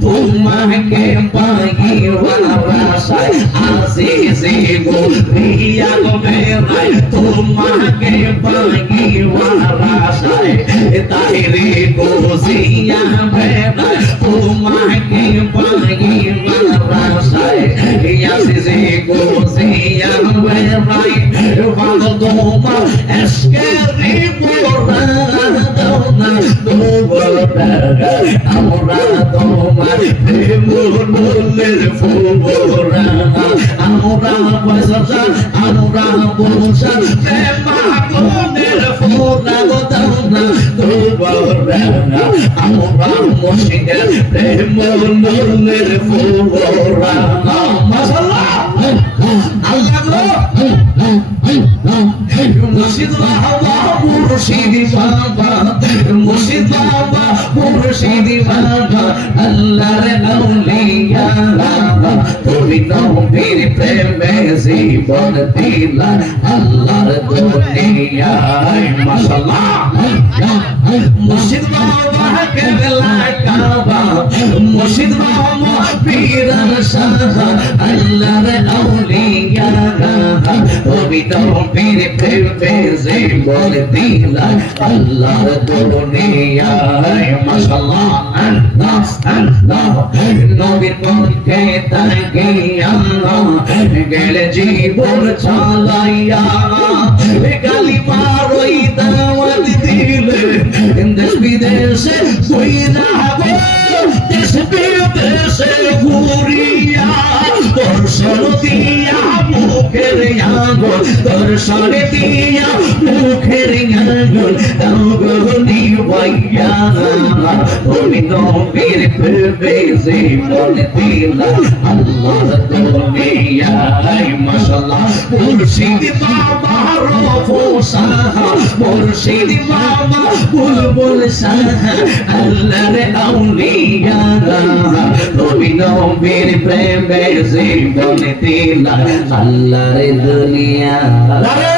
তোমাকে পাইবার আশায় আসিস से गोरिया को मेरा तुम्हारे बागी वाला साए तारे गोसिया मेरा तुम्हारे बागी वाला साए या से गोसिया मेरा वाला दोमा एस्केरी मोरा दोना दोरा আমরা তোমার প্রেমের ফুলরা আমরা বসা আমরা বসা প্রেমের ফুলরা গোদানা তোবরা আমরা মুশিদের প্রেমের ফুলরা মাশাআল্লাহ আল্লাহ মুর্শিদ বাবা মুর্শিদ বাবা মুর্শিদ বাবা মুর্শিদ বাবা আল্লাহর আউলিয়া তুমি নবীর প্রেমে জীবন দিলা আল্লাহর দুনিয়ায় মাশাআল্লাহ মুর্শিদ বাবা কেবলা কাবা মুর্শিদ বাবা পীরান শাহ আল্লাহর আউলিয়া তুমি নবীর প্রেমে জীবন দিলা আল্লাহর দুনিয়ায় মাশাআল্লাহ আল্লাহ আল্লাহ নবীর পথে তাকিয়া গেলে জীবন চালাইয়া কালিমার ওই দাওয়াত দিলে দেশ বিদেশে কইরা হবে দেশ বিদেশে ঘুরিয়া দর্শন দিয়া মুখের আগুন দর্শন দিয়া মুখের আগুন দাওগনি ভাইয়া তুমি নবীর প্রেমে জীবন দিলা আল্লাহর দুনিয়ায় মাশাআল্লাহ মুর্শিদ বাবা রফুসা মুর্শিদ বাবা বুলবুল শাহ আল্লাহর আউলিয়া তুমি নবীর প্রেমে জীবন দিলা আল্লাহর দুনিয়া নারে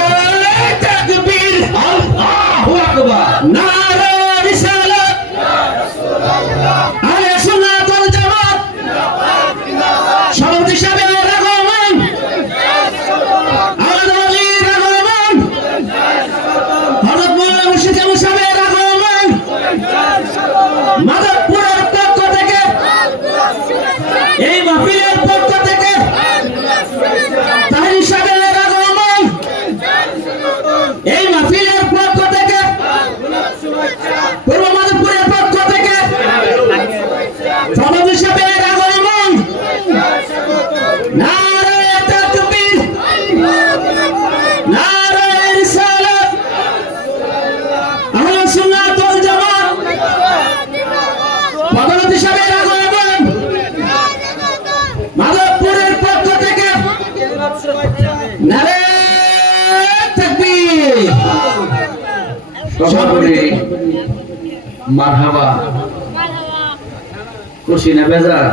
তাকবীর আল্লাহু আকবার নারে রিসালাত ইয়া রাসূলুল্লাহ আলে সুন্নাত ওয়াল জামাত জিন্দাবাদ জিন্দাবাদ সভাপতি হিসেবে রহমান আওয়াজ আলী রহমান হযরত মাওলানা মুর্শিদ মুসাবে রহমান মাদারপুরের পক্ষ থেকে এই মাহফিলের পক্ষ থেকে তাহির সাহেব রহমান এই মাহফিলের পক্ষ থেকে পূর্ব মাদারপুরের পক্ষ থেকে সভাপতি সাহেব রহমান নারে তাকবীর নারে রিসালাত আহলে সুন্নাত ওয়াল জামাত সভাপতি সাহেব রহমান মাদারপুরের পক্ষ থেকে নারে তাকবীর সভাপতি মারহাবা খুশি না বেজার